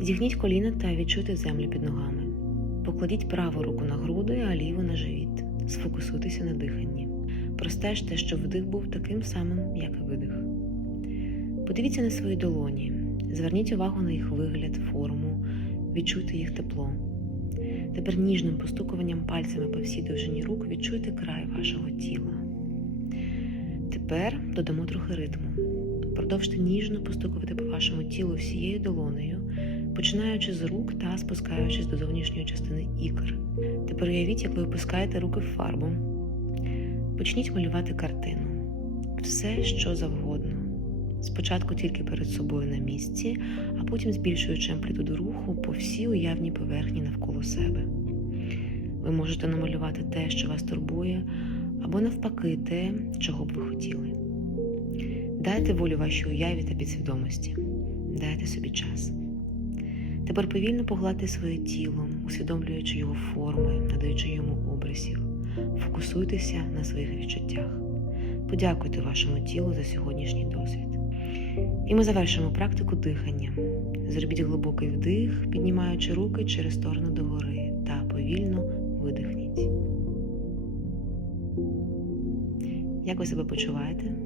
Зігніть коліна та відчуйте землю під ногами. Покладіть праву руку на груди, а ліву на живіт. Сфокусуйтеся на диханні. Простежте, щоб вдих був таким самим, як і видих. Подивіться на свої долоні. Зверніть увагу на їх вигляд, форму, відчуйте їх тепло. Тепер ніжним постукуванням пальцями по всій довжині рук відчуйте край вашого тіла. Тепер додамо трохи ритму. Продовжте ніжно постукувати по вашому тілу всією долонею, починаючи з рук та спускаючись до зовнішньої частини ікр. Тепер уявіть, як ви опускаєте руки в фарбу. Почніть малювати картину. Все, що завгодно. Спочатку тільки перед собою на місці, а потім збільшуючи амплітуду руху по всій уявній поверхні навколо себе. Ви можете намалювати те, що вас турбує, або навпаки те, чого б ви хотіли. Дайте волю вашій уяві та підсвідомості. Дайте собі час. Тепер повільно погладьте своє тіло, усвідомлюючи його форми, надаючи йому образів. Фокусуйтеся на своїх відчуттях. Подякуйте вашому тілу за сьогоднішній досвід. І ми завершимо практику дихання. Зробіть глибокий вдих, піднімаючи руки через сторону догори та повільно видихніть. Як ви себе почуваєте?